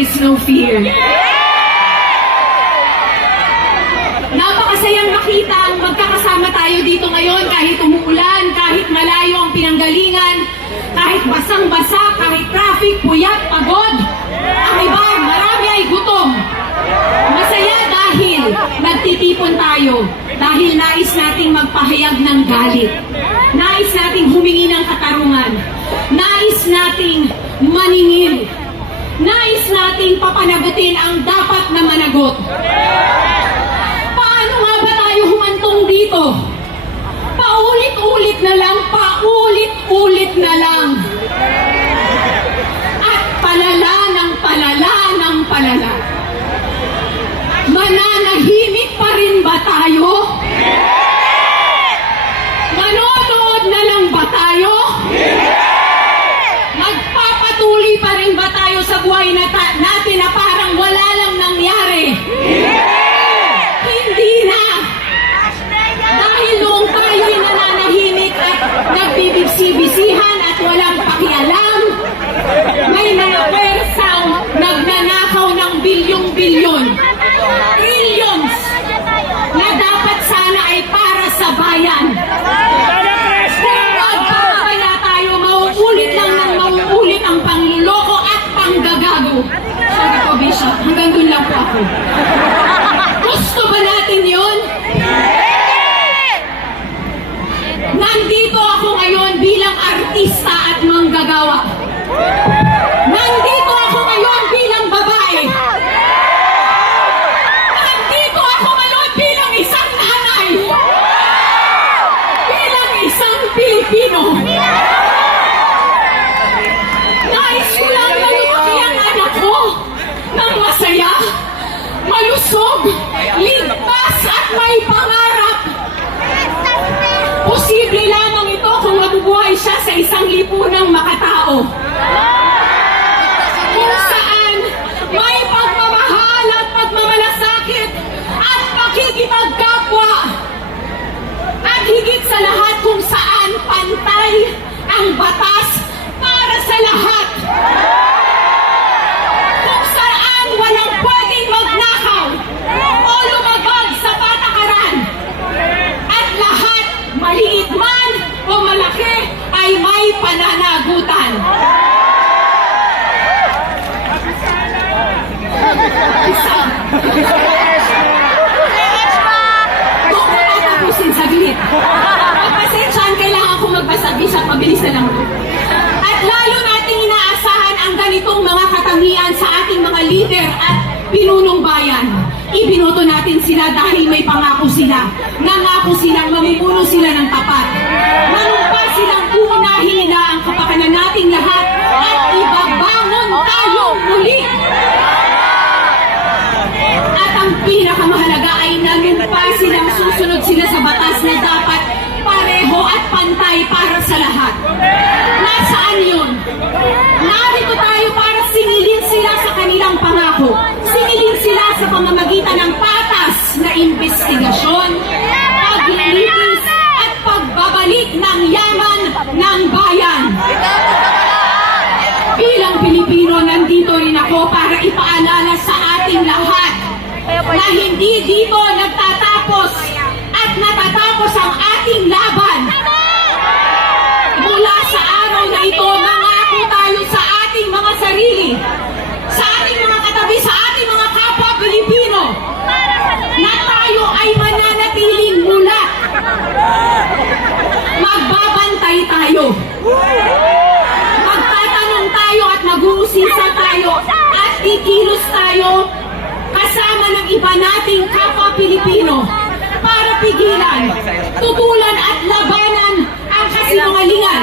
is no fear. Napakasayang makita ang magkakasama tayo dito ngayon kahit umuulan, kahit malayo ang pinanggalingan, kahit basang-basa, kahit traffic, puyat, pagod. Ang iba, marami ay gutom. Masaya dahil nagtitipon tayo. Dahil nais nating magpahayag ng galit. Nais nating humingi ng katarungan. Nais nating maningil. Nating papanagutin ang dapat na managot. Paano nga ba tayo humantong dito? Paulit-ulit na lang, paulit-ulit na lang. At palala ng palala ng palala. Lipunang makatao. Kung saan may pagmamahal at pagmamalasakit at pakikipagkapwa. At higit sa lahat kung saan pantay ang batas mabilis na lang to. At lalo nating inaasahan ang ganitong mga katangian sa ating mga leader at pinunong bayan. Ibinoto natin sila dahil may pangako sila. Nangako silang mamumuno sila ng tapat. Nanumpa ating lahat na hindi dito nagtatapos at natatapos ang ating laban. Mula sa araw na ito, nangako tayo sa ating mga sarili, sa ating mga katabi, sa ating mga kapwa Pilipino, na tayo ay mananatiling mula. Magbabantay tayo. Magtatanong tayo at mag-uusisa tayo at kikilos tayo iba nating kapwa Pilipino para pigilan, tutulan at labanan ang kasinungalingan.